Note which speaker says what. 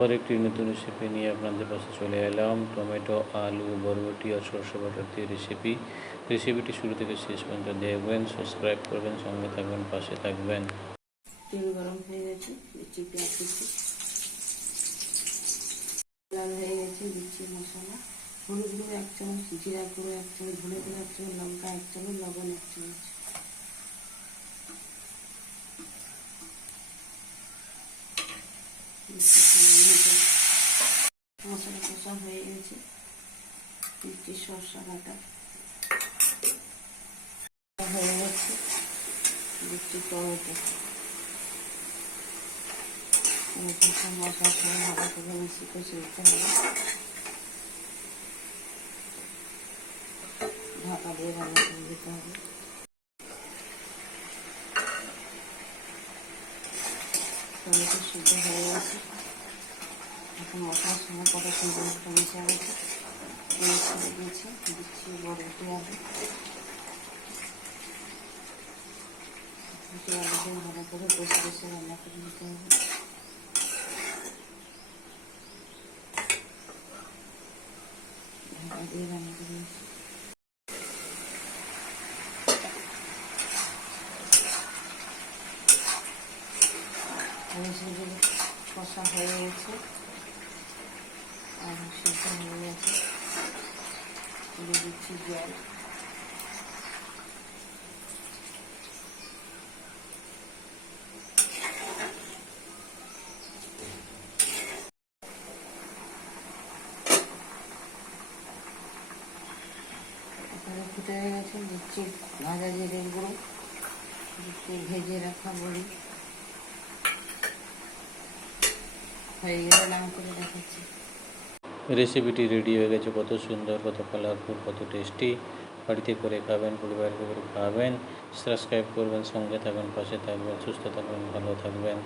Speaker 1: আবার একটি নতুন রেসিপি নিয়ে আপনাদের পাশে চলে এলাম। টমেটো, আলু, বরবটি আর সরষে বাটার দিয়ে রেসিপি রেসিপিটি শুরু থেকে শেষ পর্যন্ত দেখবেন সাবস্ক্রাইব করবেন, সঙ্গে থাকবেন, পাশে থাকবেন।
Speaker 2: তেল গরম হয়ে গেছে, দিচ্ছি পেঁয়াজ কুচি। লাল হয়ে গেছে, দিচ্ছি মশলা। হলুদ গুঁড়ো এক চামচ, জিরা গুঁড়ো এক চামচ, ধনে গুঁড়ো এক চামচ, লঙ্কা এক চামচ, লবণ এক চামচ দিচ্ছি সামান্য জল। মশলা কষা হয়ে গেছে দিচ্ছি সরষা বাটা হয়ে গেছে দিচ্ছি টমেটো মশলা করে ভালো করে দিতে হবে ঢাকা দিয়ে রান্না করে দিতে হবে। টমেটো সিদ্ধ হয়ে গেছে এখন মশলার সঙ্গে কত সুন্দর একটা মিশে গেছে ছেড়ে দিয়েছি দিচ্ছি বরবটি আলু বরবটি ভালো করে কষে কষে রান্না করে দিতে হবে ঢাকা দিয়ে রান্না করে নিচ্ছি কষা হয়ে গেছে। আর সেদ্ধ হয়ে গেছে। দিয়ে দিচ্ছি জল। ফুটে গেছে দিচ্ছি ভাজা জিরের গুঁড়ো দিচ্ছি ভেজে রাখা বড়ি।
Speaker 1: রেসিপিটি রেডি হয়ে গেছে, কত সুন্দর, কত কালারফুল কত টেস্টি বাড়িতে করে খাবেন, পরিবারকে করে খাবেন। সাবস্ক্রাইব করবেন, সঙ্গে থাকবেন, পাশে থাকবেন, সুস্থ থাকবেন, ভালো থাকবেন।